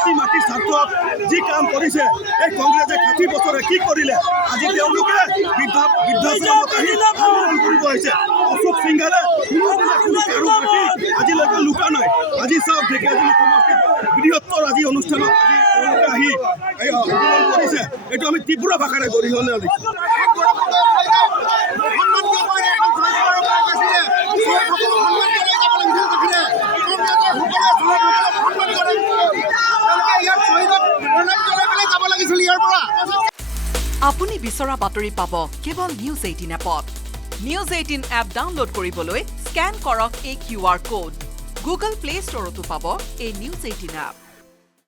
জাতি মাটিৰ স্বাৰ্থত যি কাম কৰিছে এই কংগ্ৰেছে 60 বছৰে কি কৰিলে আজি তেওঁলোকে বৃদ্ধাশ্ৰমত আহি আন্দোলন কৰিব আহিছে অশোক সিংহালে আজিলৈকে লুকা নাই আজি চাওক ঢেকীয়াজুলি সমষ্টিত বৃহত্তৰ আজি অনুষ্ঠানত আজি তেওঁলোকে আহি আন্দোলন কৰিছে এইটো আমি তীব্ৰ ভাষাৰে গৰিহণা দিছোঁ আপুনি বিচৰা বাতৰি পাব কেৱল নিউজ 18 এপত নিউজ 18 এপ ডাউনলোড কৰিবলৈ স্ক্যান কৰক এই QR কোড গুগল প্লে ষ্টৰতো পাব এই নিউজ 18 এপ